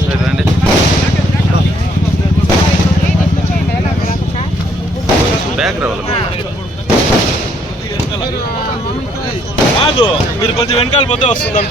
సరే రండి బ్యాక్ రావాలి? కాదు మీరు కొంచెం వెనకాల పోతే వస్తుందంట.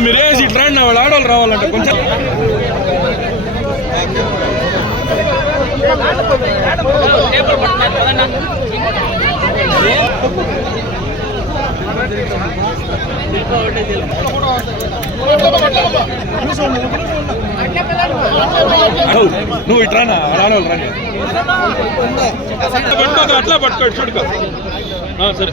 మీరు వేసి ట్రైన్ నా రావాలంటే కొంచెం నువ్వు ఇట్రానా ఆడవాళ్ళు రాని పట్టుకో అట్లా పట్టుకో చూడుకో సరే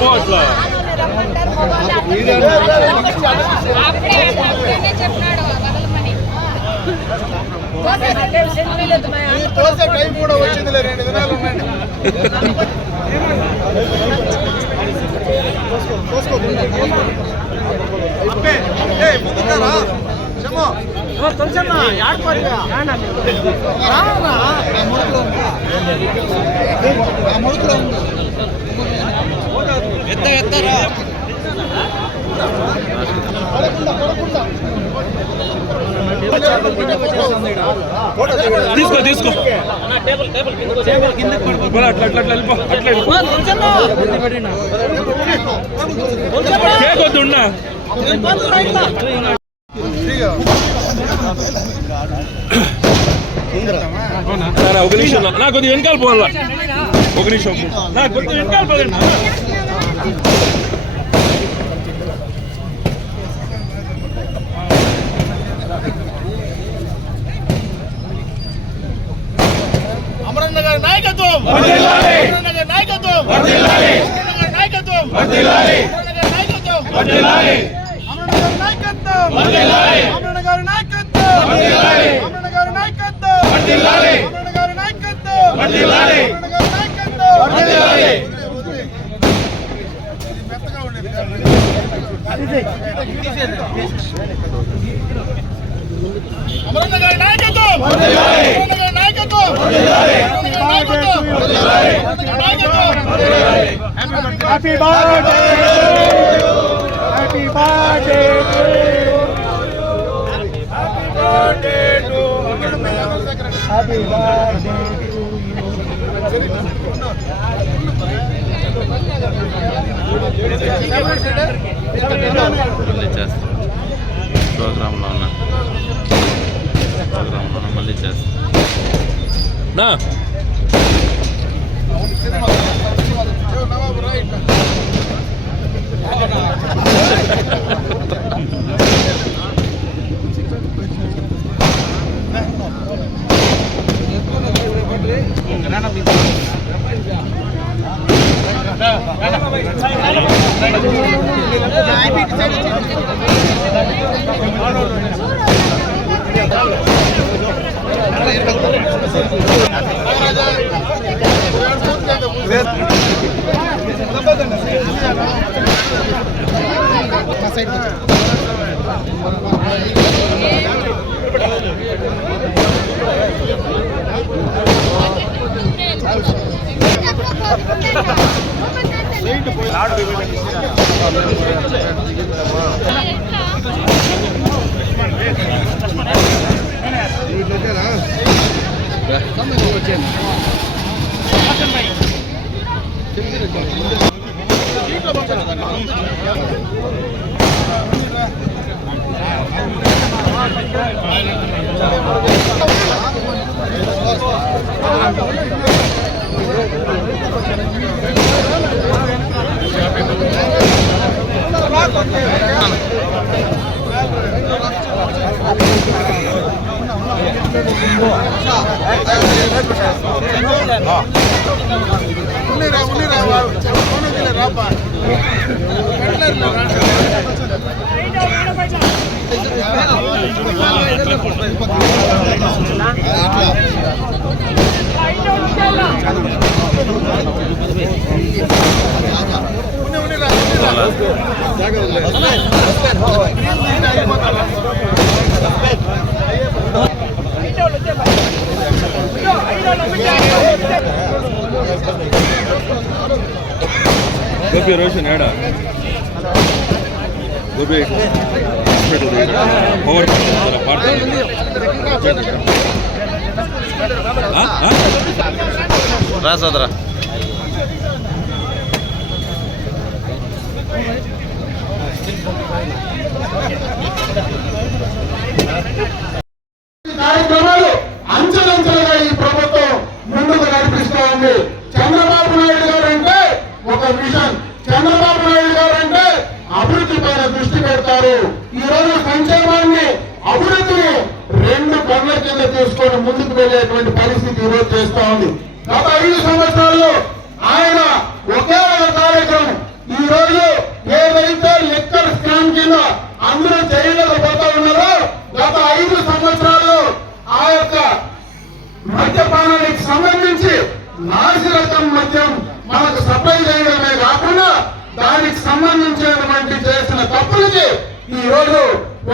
పోట్లా చెప్పినాడు తోసే టైం కూడా వచ్చిందిలే రెండు దినాలు ఉన్నాయండి అబ్బే ఏ ముందుంటారా శమో తొలచన్న యాడ్ పారిగా రానా ముడుకులో ఉందా ముడుకులో ఉందా ఎత్త ఎత్తరా తీసుకో తీసుకో. అట్లా అట్లా అట్లా వెళ్ళిపో అట్లా ఒక నిమిషం నా- కొద్దిగా వెనకాల పోవాలా? ఒక నిమిషం నా కొద్దిగా వెనకాల పోదండి నగర్ నాయకత్వం నగర్ నాయకత్వం నగర్ నాయకత్వం నాయకత్వం అమరన్న గారి నాయకత్వం happy birthday happy birthday happy birthday మళ్ళీ చేస్తాం ప్రోగ్రాంలో ఉన్నా. ప్రోగ్రాంలో మళ్ళీ చేస్తాం. నా Gracias. Come and go again. 嗯好的好的好的好的好的好的好的好的好的 ఉన్నిరా ఉన్నిరా phone వదిలే రాపా పెట్టలేరులే, గోపి రోషన్ ఏడా పవర్ రా సోదరా కార్యక్రమాలు అంచెలంచెలుగా ఈ ప్రభుత్వం ముందుకు నడిపిస్తూ ఉంది చంద్రబాబు నాయుడు గారు అంటే ఒక విజన్ చంద్రబాబు నాయుడు గారు అంటే అభివృద్ధి పైన దృష్టి పెడతారు ఈ రోజు సంక్షేమాన్ని అభివృద్ధిని రెండు పనుల కింద తీసుకొని ముందుకు వెళ్ళేటువంటి పరిస్థితి ఈ రోజు చేస్తా ఉంది గత ఐదు సంవత్సరాల్లో ఆయన ఒకే ఒక కార్యక్రమం ఈ రోజు ఏదైతే లిక్కర్ స్కామ్ కింద అందరూ జైళ్ళకు పోతా ఉన్నారో. గత ఐదు సంవత్సరాలు ఆ యొక్క మద్యపానానికి సంబంధించి నాసిరకం మద్యం మనకు సప్లై చేయడమే కాకుండా దానికి సంబంధించినటువంటి చేసిన తప్పులకి ఈ రోజు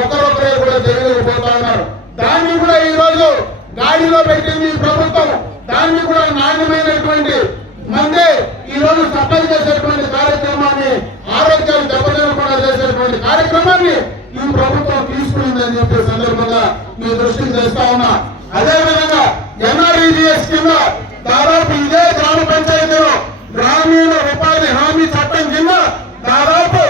ఒకరొకరే కూడా జైలుకు పోతా ఉన్నారు. దాన్ని కూడా ఈ రోజు గాడిలో పెట్టింది ఈ ప్రభుత్వం. దాన్ని కూడా నాణ్యమైనటువంటి మందే ఈ రోజు సప్లై చేసే కార్యక్రమాన్ని ఈ ప్రభుత్వం తీసుకుందని చెప్పే సందర్భంగా మీ దృష్టికి తెస్తా ఉన్నా. అదే విధంగా ఎన్ఆర్ఈజిఎస్ కింద దాదాపు ఇదే గ్రామ పంచాయతీలో గ్రామీణ ఉపాధి హామీ చట్టం కింద దాదాపు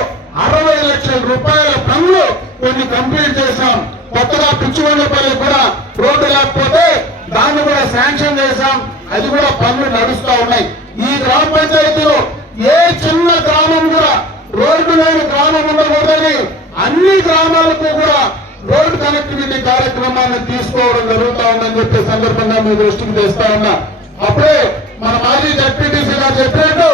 అరవై లక్షల రూపాయల పనులు కొన్ని కంప్లీట్ చేశాం. కొత్తగా పిచ్చివండపల్లి కూడా రోడ్డు లేకపోతే దాన్ని కూడా శాంక్షన్ చేశాం. అది కూడా పనులు నడుస్తా ఉన్నాయి. ఈ గ్రామ పంచాయతీలో ఏ చిన్న గ్రామం కూడా రోడ్డు లేని గ్రామం ఉండకూడదని అన్ని గ్రామాలకు కూడా రోడ్ కనెక్టివిటీ కార్యక్రమాన్ని తీసుకోవడం జరుగుతా ఉందని చెప్పే సందర్భంగా మీ దృష్టికి తెస్తా ఉన్నా. అప్పుడే మన మాజీ జడ్పీటీసీ గారు చెప్పినట్టు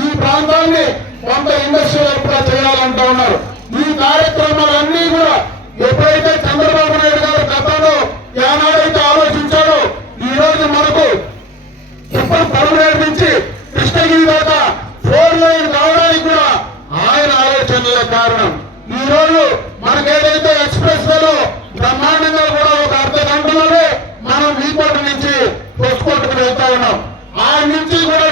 ఈ ప్రాంతాన్ని కొంత ఇండస్ట్రియల్ కూడా చేయాలంటూ ఉన్నారు. ఈ కార్యక్రమాలన్నీ కూడా ఎప్పుడైతే చంద్రబాబు నాయుడు గారు గతంలో ఏనాడైతే ఆలోచించాడో ఈ రోజు మనకు ఇప్పుడు పడమనేరు నుంచి కృష్ణగిరి దాకా ఫోర్ లైన్ కావడానికి కూడా ఆయన ఆలోచనలే కారణం ఈ రోజు మనకు ఏదైతే ఎక్స్ప్రెస్ వేలో బ్రహ్మాండంగా కూడా ఒక అర్ధ గంటలోనే మనం వీకోట నుంచి కొట్టుకు వెళ్తా ఉన్నాం ఆ నుంచి కూడా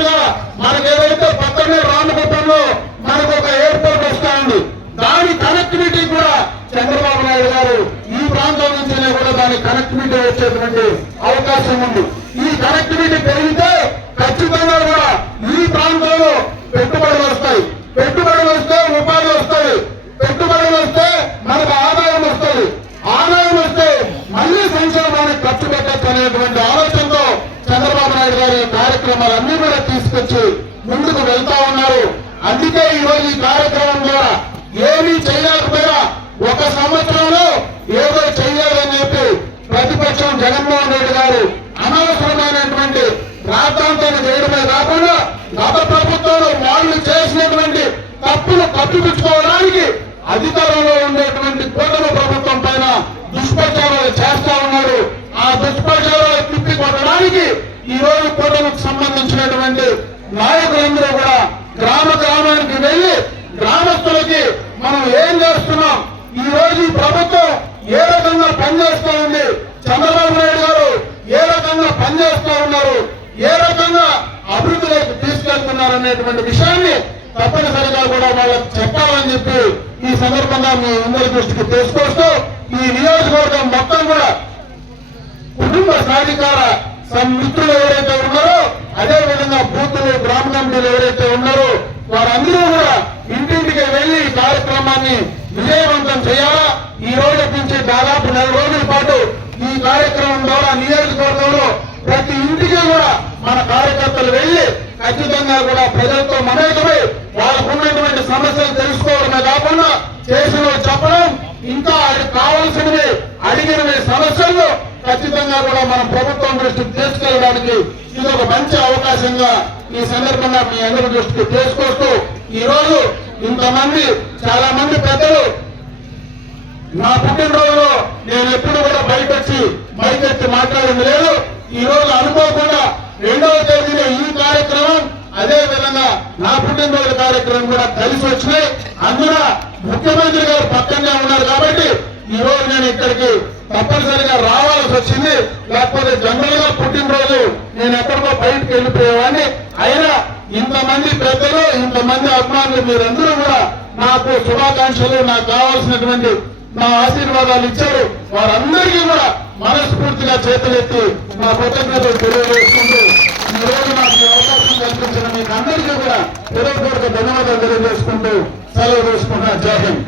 డైరెక్ట్ మనకు ఏదైతే పక్కనే రామగుప్పంలో మనకు ఒక ఎయిర్పోర్ట్ వస్తా ఉంది. దాని కనెక్టివిటీ కూడా చంద్రబాబు నాయుడు గారు ఈ ప్రాంతం నుంచి కూడా దాని కనెక్టివిటీ వచ్చేటువంటి అవకాశం ఉంది. ఈ కనెక్ట్ పెరిగితే ఖచ్చితంగా కూడా ఈ ప్రాంతంలో పెట్టుబడులు వస్తాయి పెట్టుబడులు వస్తే ఉపాధి వస్తుంది పెట్టుబడులు వస్తే మనకు ఆదాయం వస్తుంది ఆదాయం వస్తే మళ్ళీ సంక్షేమానికి ఖర్చు పెట్టచ్చు అనేటువంటి ఆలోచనతో చంద్రబాబు నాయుడు గారు ఈ కార్యక్రమాలన్నీ కూడా తీసుకొచ్చి ముందుకు వెళ్తా ఉన్నారు. అందుకే ఈ రోజు ఈ కార్యక్రమం ద్వారా ఏమీ చేయలేకపోయినా ఒక సంవత్సరంలో ఏదో చెయ్యాలని చెప్పి ప్రతిపక్షం జగన్మోహన్ రెడ్డి గారు అనవసరమైనటువంటి రాద్ధాంతాన్ని చేయడమే కాకుండా గత ప్రభుత్వంలో వాళ్ళు చేసినటువంటి తప్పులు కప్పిపుచ్చుకోవడానికి అధికారంలో ఉండేటువంటి కూటమి ప్రభుత్వం పైన దుష్ప్రచారాలు చేస్తా ఉన్నారు. ఆ ఈ రోజు కూటమికి సంబంధించినటువంటి నాయకులందరూ కూడా గ్రామ గ్రామానికి వెళ్ళి గ్రామస్తులకి మనం ఏం చేస్తున్నాం? ఈ రోజు ప్రభుత్వం ఏ రకంగా పనిచేస్తూ ఉంది? చంద్రబాబు నాయుడు గారు ఏ రకంగా పనిచేస్తూ ఉన్నారు? ఏ రకంగా అభివృద్ధిలోకి తీసుకెళ్తున్నారు అనేటువంటి విషయాన్ని తప్పనిసరిగా కూడా వాళ్ళకి చెప్పాలని చెప్పి ఈ సందర్భంగా మీ అందరి దృష్టికి తీసుకొస్తూ ఈ నియోజకవర్గం మొత్తం కూడా కుటుంబ సాధికార మిత్రులు ఎవరైతే ఉన్నారో అదే విధంగా బూతులు గ్రామ కమిటీలు ఎవరైతే ఉన్నారో వారందరూ కూడా ఇంటింటికి వెళ్ళి ఈ కార్యక్రమాన్ని విజయవంతం చేయాలా? ఈ రోజు నుంచి దాదాపు నెల రోజుల పాటు ఈ కార్యక్రమం ద్వారా నియోజకవర్గంలో ప్రతి ఇంటికి కూడా మన కార్యకర్తలు వెళ్ళి ఖచ్చితంగా కూడా ప్రజలతో మమేకమై వాళ్ళకు ఉన్నటువంటి సమస్యలు తెలుసుకోవడమే కాకుండా చేసిన చెప్పడం ఇంకా అది కావాల్సినవి అడిగినవి సమస్యలు ఖచ్చితంగా కూడా మనం ప్రభుత్వం దృష్టికి తీసుకెళ్ళడానికి ఇది ఒక మంచి అవకాశంగా ఈ సందర్భంగా మీ అందరి దృష్టికి తీసుకొస్తూ ఈ రోజు ఇంతమంది చాలా మంది పెద్దలు నా పుట్టినరోజులో నేను ఎప్పుడు కూడా బయట బయటెత్తి మాట్లాడింది లేదు. ఈ రోజు అనుకోకుండా రెండవ తేదీన ఈ కార్యక్రమం అదే విధంగా నా పుట్టినరోజు కార్యక్రమం కూడా కలిసి వచ్చినాయి. అందున ముఖ్యమంత్రి గారు పక్కనే ఉన్నారు కాబట్టి ఈ రోజు నేను ఇక్కడికి తప్పనిసరిగా రావాల్సి వచ్చింది. లేకపోతే జనరల్గా పుట్టినరోజు నేను ఎక్కడికో బయటకు వెళ్ళిపోయేవాడిని. అయినా ఇంతమంది పెద్దలు ఇంతమంది అభిమానులు మీరందరూ కూడా నాకు శుభాకాంక్షలు నాకు కావాల్సినటువంటి నా ఆశీర్వాదాలు ఇచ్చారు. వారందరికీ కూడా మనస్ఫూర్తిగా చేతులెత్తి నా కృతజ్ఞతలు తెలియజేసుకుంటూ ఈ రోజు నాకు అవకాశం కల్పించిన మీకు అందరికీ కూడా హృదయపూర్వక ధన్యవాదాలు తెలియజేసుకుంటూ సెలవు తీసుకున్నా జై హింద్.